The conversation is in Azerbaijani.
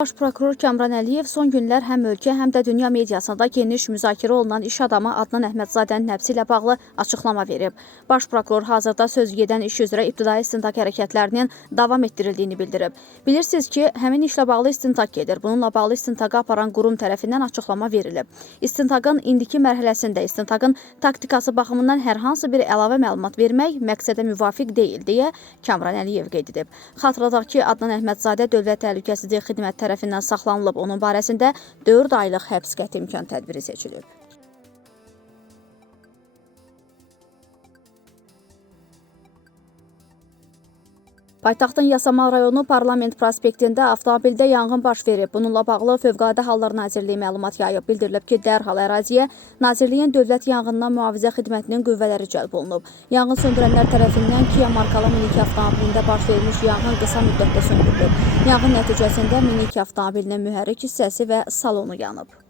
Baş prokuror Kamran Əliyev son günlər həm ölkə, həm də dünya mediasında geniş müzakirə olunan iş adamı Adnan Əhmədzadənin həbsi ilə bağlı açıqlama verib. Baş prokuror hazırda sözügedən iş üzrə ibtidai istintaq hərəkətlərinin davam etdirildiyini bildirib. Bilirsiniz ki, həmin işlə bağlı istintaq gedir. Bununla bağlı istintağı aparan qurum tərəfindən açıqlama verilib. İstintaqın indiki mərhələsində istintaqın taktikası baxımından hər hansı bir əlavə məlumat vermək məqsədə müvafiq deyil, deyə Kamran Əliyev qeyd edib. Xatırladaq ki, Adnan Əhmədzadə Dövlət Təhlükəsizlik Xidmət tərəfindən saxlanılıb. Onun barəsində 4 aylıq həbs qəti imkan tədbiri seçilib. Paytaxtın Yasamal rayonu Parlament prospektində avtomobildə yanğın baş verib. Bununla bağlı Fövqəladə Hallar Nazirliyi məlumat yayıb. Bildirilib ki, dərhal əraziyə Nazirliyin Dövlət Yanğından Mühafizə Xidmətinin qüvvələri cəlb olunub. Yanğın söndürənlər tərəfindən Kia markalı minik avtomobilində baş vermiş yanğın qısa müddətdə söndürülüb. Yanğın nəticəsində minik avtomobilinin mühərrik hissəsi və salonu yanıb.